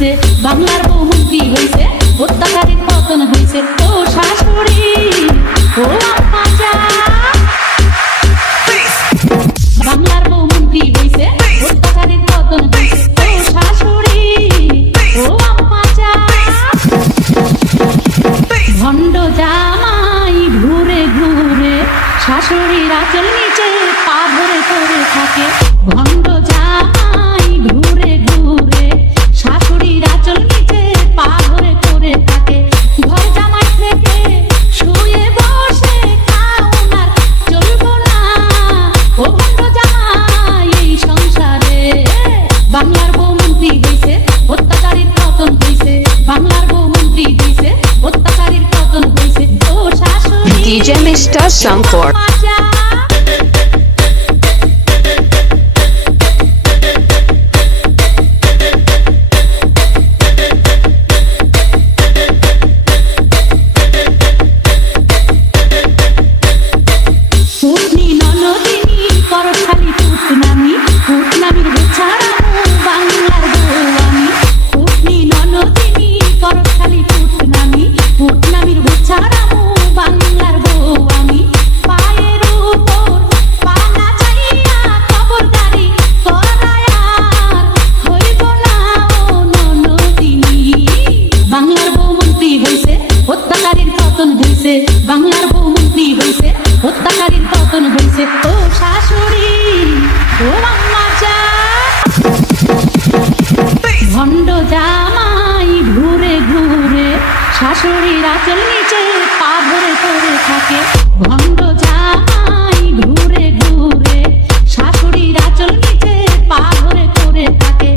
হয়েছে, বাংলার বউ মন্ত্রী হয়েছে, অত্যাচারীর পতন হয়েছে। ও শাশুড়ি, ও আম্মা যা, বাংলার বউ মন্ত্রী হয়েছে, অত্যাচারীর পতন হয়েছে। ও শাশুড়ি, ও আম্মা যা, ভণ্ড জামাই ঘুরে ঘুরে শাশুড়ির আঁচল নিচে পা ধরে পড়ে থাকে। ভণ্ড জামাই ঘুরে ঘুরে শাশুড়ির আঁচল নিচে পা ধরে পড়ে থাকে। ঘর জামাই থেকে শুয়ে বসে খাও না, চলবো না ও ভণ্ড জামাই এই সংসারে। বাংলার বউ মন্ত্রী হয়েছে, অত্যাচারীর পতন হয়েছে। বাংলার বউ মন্ত্রী হয়েছে, অত্যাচারীর পতন হয়েছে। ও শাশুড়ি, DJ Mr. Shankar. পুতনি ননদিনী করখালি পুতনামি, পুতনামির বেচারামু বাংলার বউ আমি। পুতনি ননদিনী করখালি পুতনামি, পুতনামির বেচারামু বাংলার বউ আমি। পায়ের উপর পা না চাইয়া খবরদারি করায় আর হইব না ও ননদিনী। বাংলার বউ মন্ত্রী হয়েছে, অত্যাচারীর পতন হয়েছে। বাংলার বউ মন্ত্রী হয়েছে, অত্যাচারীর পতন হয়েছে। ও শাশুড়ি, ও আম্মা যা, ভণ্ড জামাই ঘুরে ঘুরে শাশুড়ির আঁচল নিচে পা ধরে পড়ে থাকে। ভণ্ড জামাই ঘুরে ঘুরে শাশুড়ির আঁচল নিচে পা ধরে পড়ে থাকে।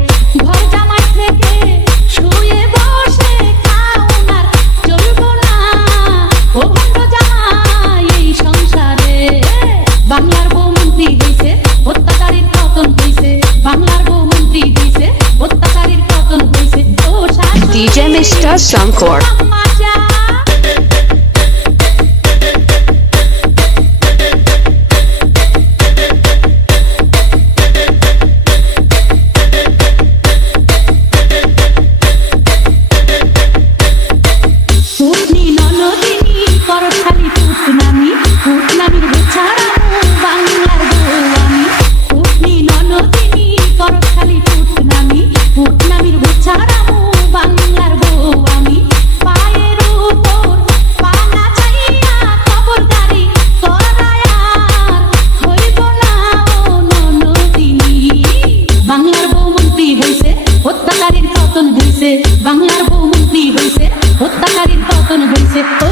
ঘর জামাই থেকে শুয়ে বসে খাও না, চলবো না ও ভণ্ড জামাই এই সংসারে। বাংলার বউ মন্ত্রী হয়েছে, অত্যাচারীর পতন হয়েছে। বাংলার বউ মন্ত্রী হয়েছে, অত্যাচারীর পতন হয়েছে। ও শাশুড়ি, DJ Mr. Shankar. আম্মা যা, পুতনি ননদিনী করখালি পুতনামি, পুতনামির বেচারামু বাংলার বউ আমি। পুতনি ননদিনী করখালি পুতনামি, পুতনামির বেচারামু বাংলার বউ আমি। পায়ের উপর পা না চাইয়া খবরদারি করায় আর হইব না ও ননদিনী। বাংলার বউ মন্ত্রী হয়েছে, অত্যাচারীর পতন হয়েছে। বাংলার বউ মন্ত্রী হয়েছে, অত্যাচারীর পতন হয়েছে। ও